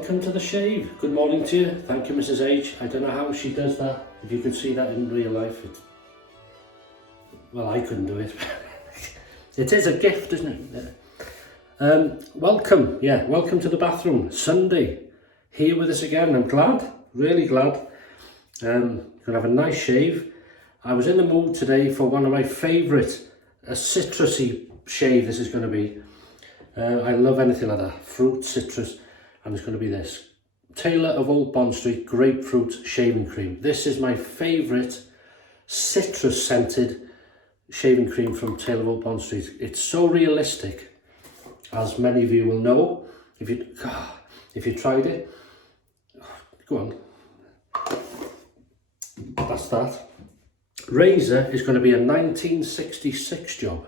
welcome to the shave. Good morning to you. Thank you, Mrs. H. I don't know how she does that. If you could see that in real life, well, I couldn't do it. It is a gift, isn't it? Yeah. Welcome to the bathroom. Sunday, here with us again. I'm glad, really glad. Gonna have a nice shave. I was in the mood today for one of my favourite, a citrusy shave. This is going to be. I love anything like that, fruit, citrus, and it's going to be this. Thayer of Old Bond Street Grapefruit Shaving Cream. This is my favourite citrus scented shaving cream from Thayer of Old Bond Street. It's so realistic, as many of you will know if you tried it. Go on. That's that. Razor is going to be a 1966 job,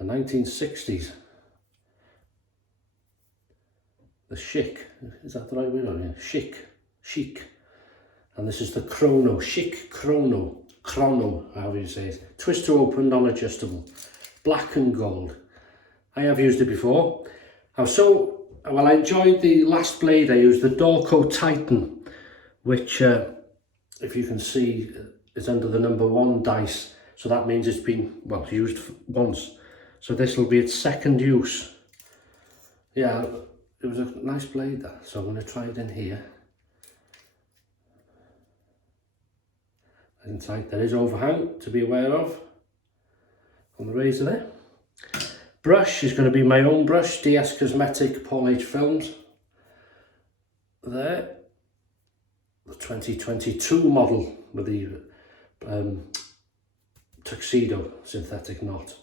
a 1960s. The Schick, is that the right word on here? Schick. And this is the Krono, Schick Krono, however you say it. Twist to open, non-adjustable, black and gold. I have used it before. I enjoyed the last blade I used, the Dorco Titan, which, if you can see, is under the number 1 dice. So that means it's been, used once. So this will be its second use. Yeah. It was a nice blade that, so I'm going to try it in here. And tight. There is overhang to be aware of on the razor there. Brush is going to be my own brush, DSCosmetic PaulHFilms. There, the 2022 model with the tuxedo synthetic knot.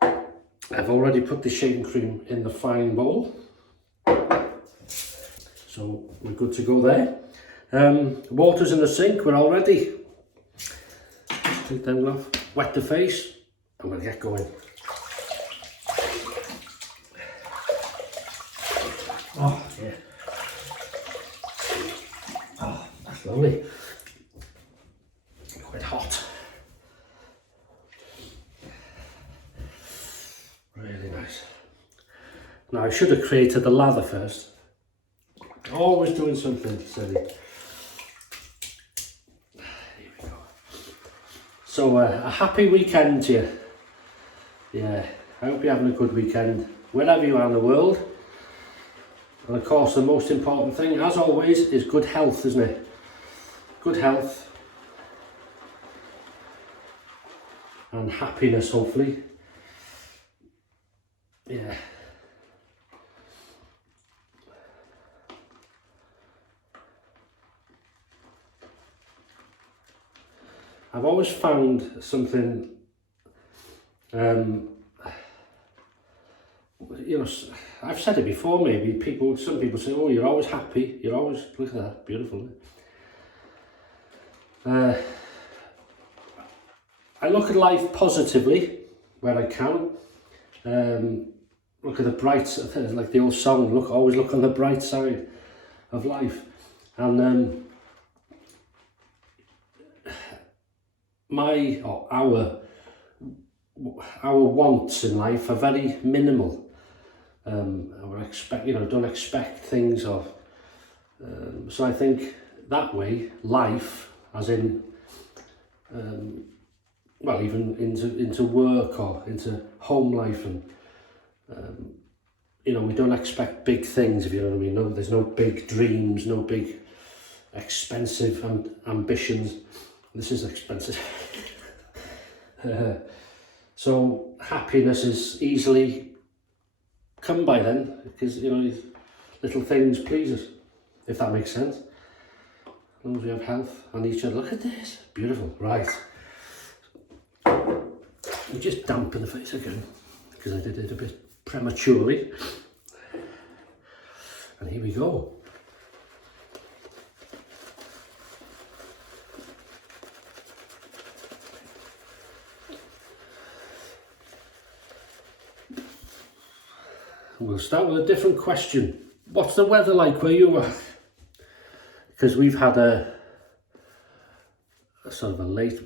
I've already put the shaving cream in the fine bowl. So we're good to go there. Water's in the sink, we're all ready. Take them off, wet the face, and we'll get going. Oh, yeah. Oh, that's lovely. Quite hot. Really nice. Now I should have created the lather first. Always doing something silly. Here we go. So a happy weekend to you. Yeah, I hope you're having a good weekend wherever you are in the world. And of course the most important thing, as always, is good health, isn't it? Good health. And happiness, hopefully. Yeah. I've always found something, I've said it before, maybe some people say, oh, you're always happy, you're always, look at that, beautiful. I look at life positively where I can. Look at the bright, like the old song, always look on the bright side of life. And our wants in life are very minimal. Don't expect things of. So I think that way, life, as in, even into work or into home life, and we don't expect big things, if you know what I mean. No, there's no big dreams, no big expensive ambitions. This is expensive. So happiness is easily come by then, because little things please us, if that makes sense. As long as we have health and each other. Look at this, beautiful. Right, we just dampen the face again because I did it a bit prematurely. And here we go. We'll start with a different question. What's the weather like where you are? Because we've had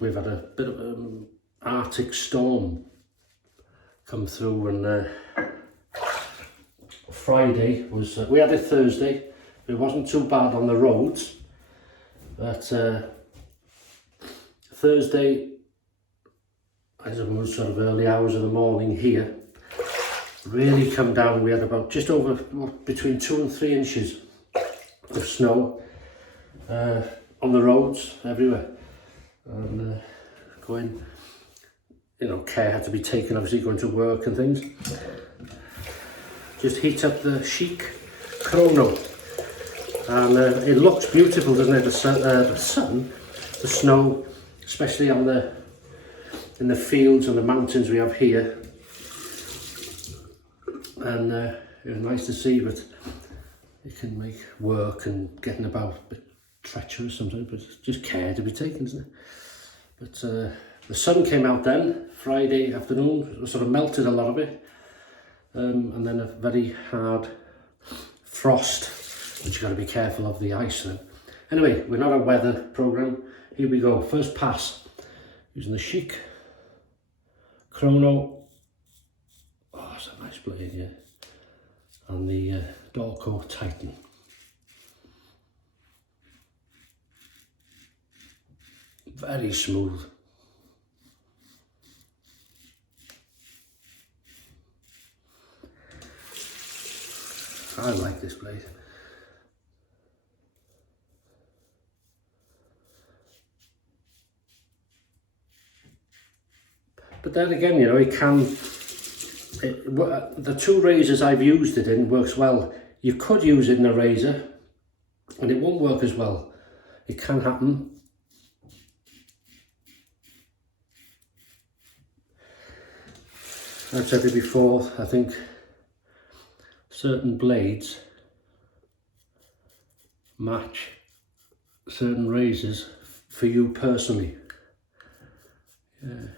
we've had a bit of an Arctic storm come through, and Friday was, we had it Thursday. It wasn't too bad on the roads, but Thursday, I suppose sort of early hours of the morning here, really come down. We had about just over between 2 and 3 inches of snow on the roads everywhere, and going, you know, care had to be taken, obviously going to work and things. Just heat up the Schick Krono, and it looks beautiful, doesn't it? The snow, especially on in the fields and the mountains we have here, and it was nice to see, but it can make work and getting about a bit treacherous sometimes, but it's just care to be taken, isn't it? But the sun came out then, Friday afternoon, it sort of melted a lot of it, and then a very hard frost, which you've got to be careful of the ice then. Anyway, we're not a weather programme. Here we go, first pass, using the Schick Krono. Oh, it's a nice blade, yeah. And the Dorco Titan. Very smooth. I like this blade. But then again, you know, the 2 razors I've used it in works well. You could use it in a razor and it won't work as well. It can happen. I've said it before, I think certain blades match certain razors for you personally. Yeah.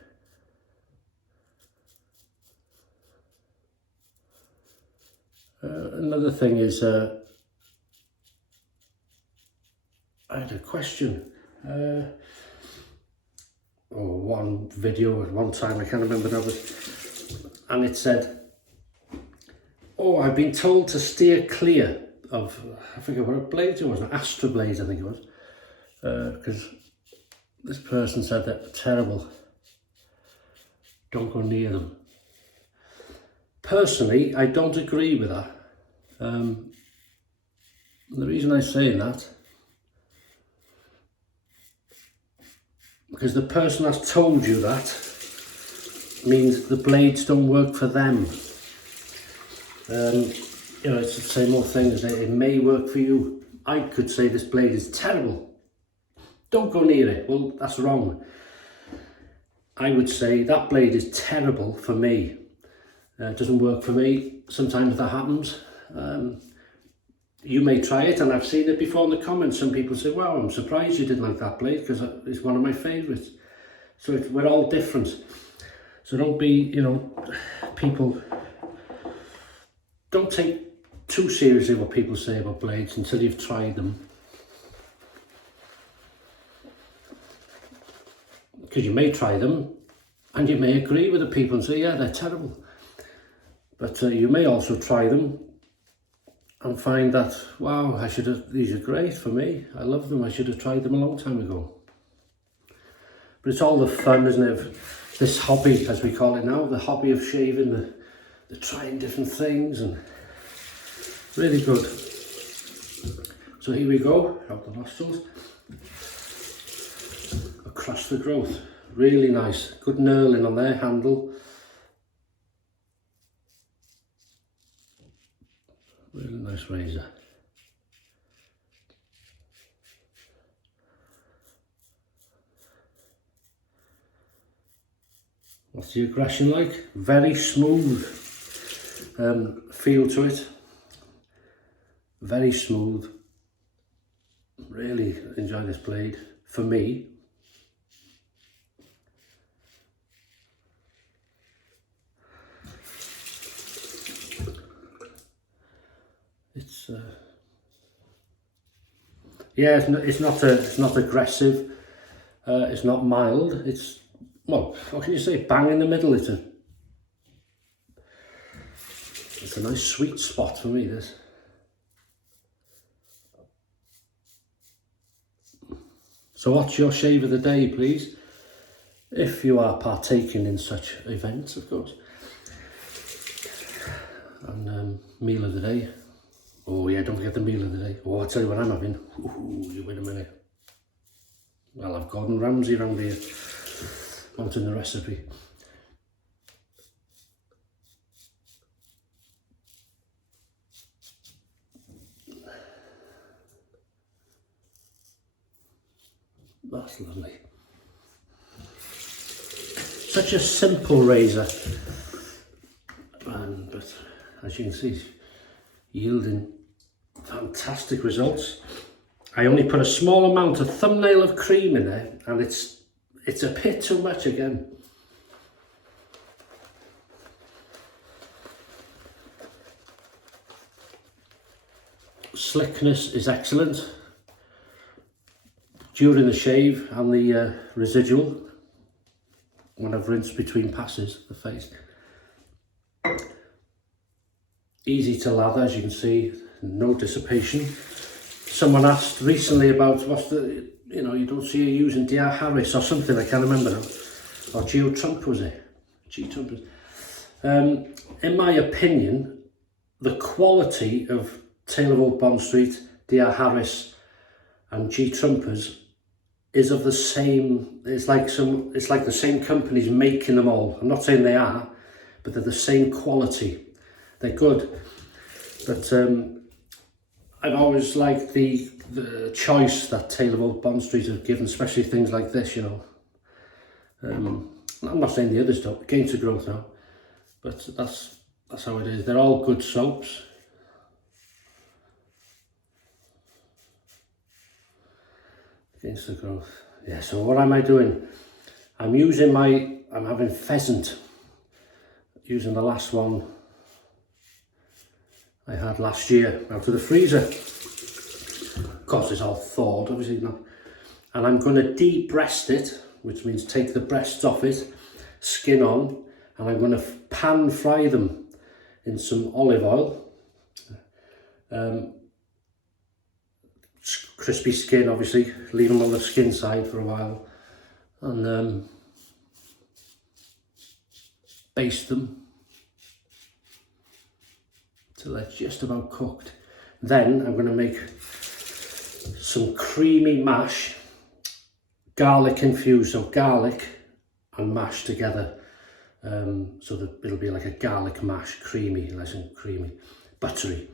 Another thing is, I had a question, or one video at one time, I can't remember now, and it said, oh, I've been told to steer clear of, I forget what blades it was, Astra blades I think it was, because this person said that terrible, don't go near them. Personally, I don't agree with that. The reason I'm saying that, because the person that's told you that means the blades don't work for them. You know, it's the same old thing, as it may work for you. I could say this blade is terrible, don't go near it. Well, that's wrong. I would say that blade is terrible for me. It doesn't work for me. Sometimes that happens. You may try it, and I've seen it before in the comments. Some people say, wow, I'm surprised you didn't like that blade because it's one of my favourites. So we're all different. So don't be, you know, people, don't take too seriously what people say about blades until you've tried them. Because you may try them and you may agree with the people and say, yeah, they're terrible. But you may also try them and find that, wow, these are great for me. I love them. I should have tried them a long time ago. But it's all the fun, isn't it? This hobby, as we call it now, the hobby of shaving, the trying different things, and really good. So here we go, out the nostrils, across the growth. Really nice, good knurling on their handle. Really nice razor. What's the aggression like? Very smooth feel to it. Very smooth. Really enjoy this blade. For me, it's yeah, it's not aggressive. It's not mild. It's, well, what can you say? Bang in the middle. It's a nice sweet spot for me, this. So what's your shave of the day, please? If you are partaking in such events, of course. And meal of the day. Oh yeah, don't forget the meal of the day. Oh, I'll tell you what I'm having. Ooh, you wait a minute. I'll have Gordon Ramsay around here. Out in the recipe. That's lovely. Such a simple razor, but as you can see, yielding fantastic results. I only put a small amount of thumbnail of cream in there, and it's a bit too much again. Slickness is excellent during the shave and the residual when I've rinsed between passes the face. Easy to lather, as you can see, no dissipation. Someone asked recently about what's the, you know, you don't see you using D.R. Harris or something, I can't remember now. Or Geotrump was it? G-Trump. In my opinion, the quality of Tale of Old Bond Street, D.R. Harris and G-Trumpers is of the same, it's like the same companies making them all. I'm not saying they are, but they're the same quality. They're good. But I've always liked the choice that Tale of Old Bond Street have given, especially things like this, you know. I'm not saying the others don't, gain to growth now, but that's how it is. They're all good soaps. Against the growth. Yeah, so what am I doing? I'm having pheasant, using the last one I had last year out of the freezer. Of course it's all thawed, obviously not. And I'm going to de-breast it, which means take the breasts off it, skin on, and I'm going to pan fry them in some olive oil. Crispy skin, obviously, leave them on the skin side for a while, and baste them till they're just about cooked. Then I'm going to make some creamy mash, garlic infused, so garlic and mash together, so that it'll be like a garlic mash, creamy, nice and creamy, buttery,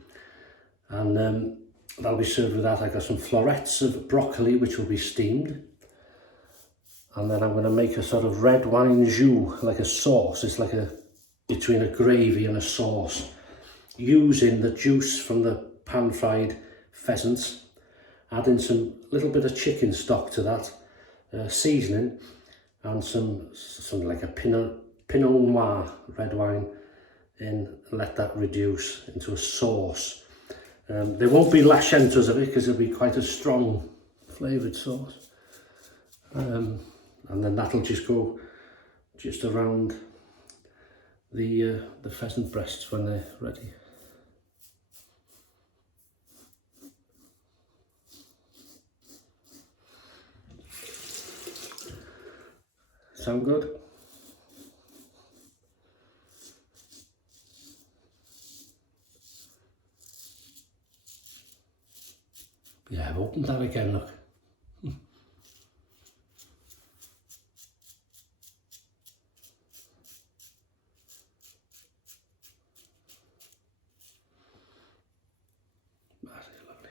and that'll be served with that. I got some florets of broccoli which will be steamed, and then I'm going to make a sort of red wine jus, like a sauce. It's like between a gravy and a sauce, using the juice from the pan fried pheasants, adding some little bit of chicken stock to that, seasoning, and some like a Pinot Noir red wine in, and let that reduce into a sauce. There won't be lashentas of it because it'll be quite a strong flavoured sauce, and then that'll just go just around the pheasant breasts when they're ready. Sound good? Yeah, I've opened that again, look. That's lovely.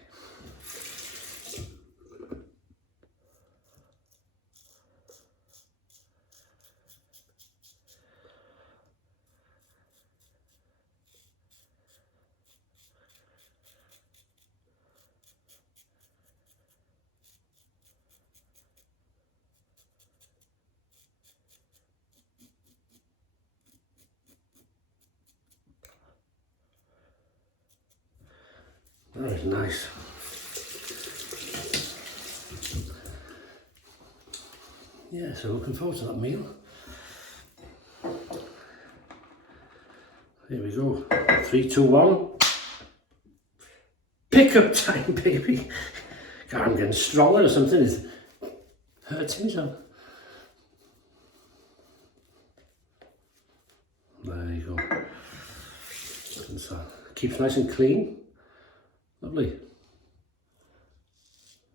That is nice. Yeah, so looking forward to that meal. Here we go. 3, 2, 1. Pickup time, baby. God, I'm getting stronger or something. It hurts me so. There you go. And so keeps nice and clean. Lovely.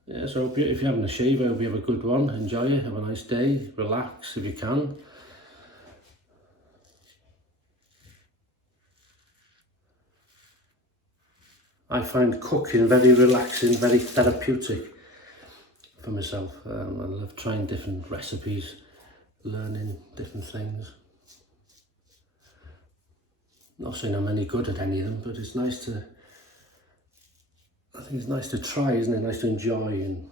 Yeah, so if you're having a shave, I hope you have a good one. Enjoy it. Have a nice day. Relax if you can. I find cooking very relaxing, very therapeutic for myself. I love trying different recipes, learning different things. Not saying I'm any good at any of them, but it's nice to, I think it's nice to try, isn't it? Nice to enjoy. And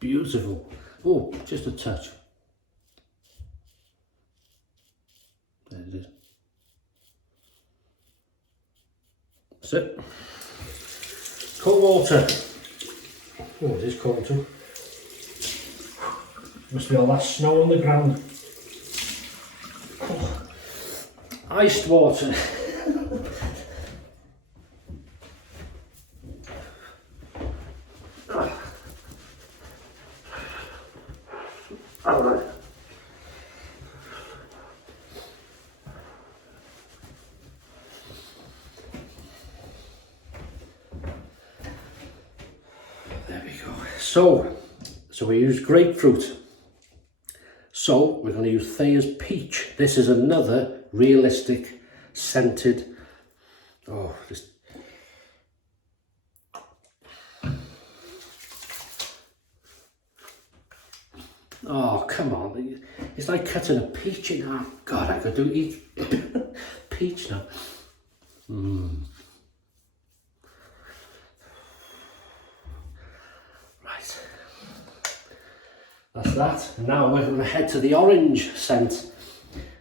beautiful. Oh, just a touch. There it is. That's it. Cold water. Oh, it is cold too. Must be all that snow on the ground. Oh. Iced water. Alright. There we go. So we use grapefruit. So we're going to use Thayer's peach. This is another realistic scented. Oh, just. Oh, come on. It's like cutting a peach in half. God, I could eat peach now. Right. That's that. Now we're going to head to the orange scent.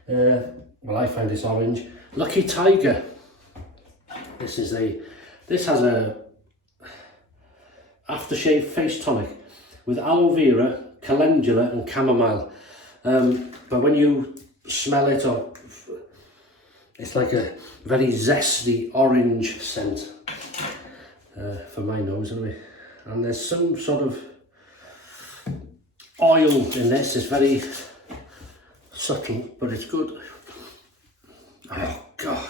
Well, I find this orange. Lucky Tiger. This has a aftershave face tonic with aloe vera, calendula and chamomile, but when you smell it, it's like a very zesty orange scent for my nose anyway. And there's some sort of oil in this. It's very subtle, but it's good. Oh God,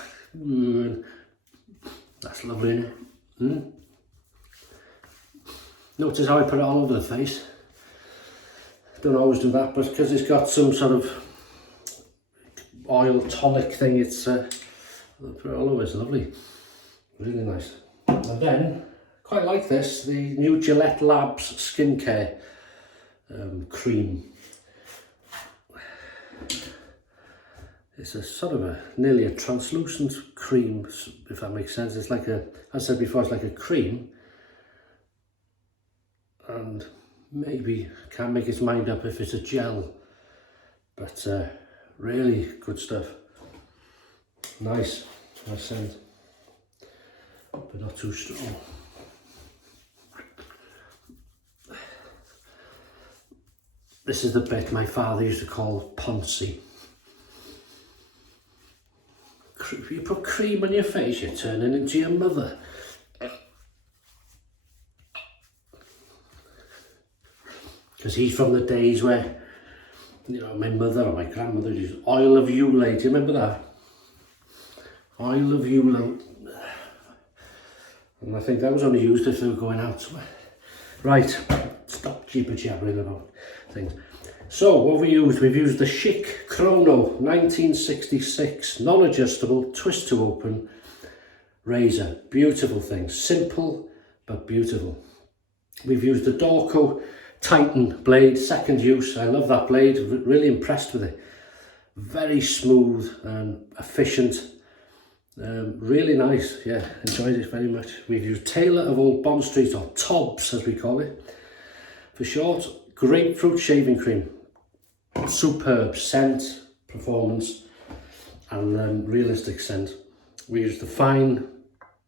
that's lovely, isn't it? Notice how I put it all over the face. Don't always do that, but because it's got some sort of oil tonic thing, it's I'll put it all over. It's lovely, really nice. And then quite like this, the new Gillette Labs skincare cream. It's a sort of nearly a translucent cream, if that makes sense. It's like as I said before, it's like a cream, and maybe can't make its mind up if it's a gel, but really good stuff. Nice scent, but not too strong. This is the bit my father used to call Poncy. If you put cream on your face, you're turning into your mother. Because he's from the days where, you know, my mother or my grandmother used oil of Eula. Do you remember that? Oil of Eula. And I think that was only used if they were going out somewhere. Right, stop jibber-jabbering about things. So what we've used the Schick Krono 1966 non-adjustable twist to open razor. Beautiful thing, simple but beautiful. We've used the Dorco Titan blade, second use. I love that blade, really impressed with it. Very smooth and efficient. Really nice, yeah, enjoyed it very much. We've used Taylor of Old Bond Street, or T.O.B.S as we call it for short. Grapefruit shaving cream, superb scent, performance, and realistic scent. We used the fine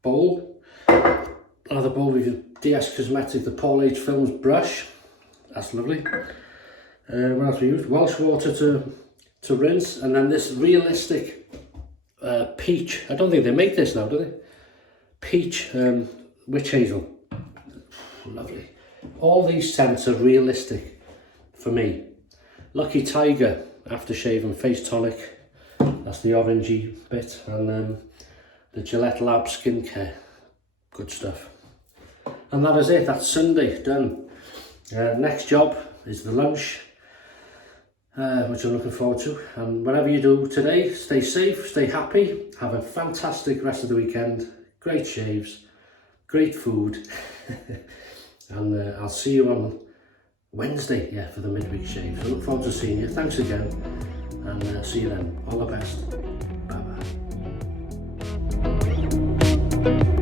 bowl. Another bowl, we used DSCosmetic, the PaulHFilms brush. That's lovely. What else we used? Welsh water to rinse, and then this realistic peach. I don't think they make this now, do they? Peach witch hazel. Lovely. All these scents are realistic for me. Lucky Tiger aftershave and face tonic. That's the orangey bit, and the Gillette Lab skincare. Good stuff. And that is it. That's Sunday done. Next job is the lunch, which I'm looking forward to. And whatever you do today, stay safe, stay happy, have a fantastic rest of the weekend. Great shaves, great food, and I'll see you on Wednesday, yeah, for the midweek shave. So look forward to seeing you. Thanks again, and see you then. All the best. Bye bye.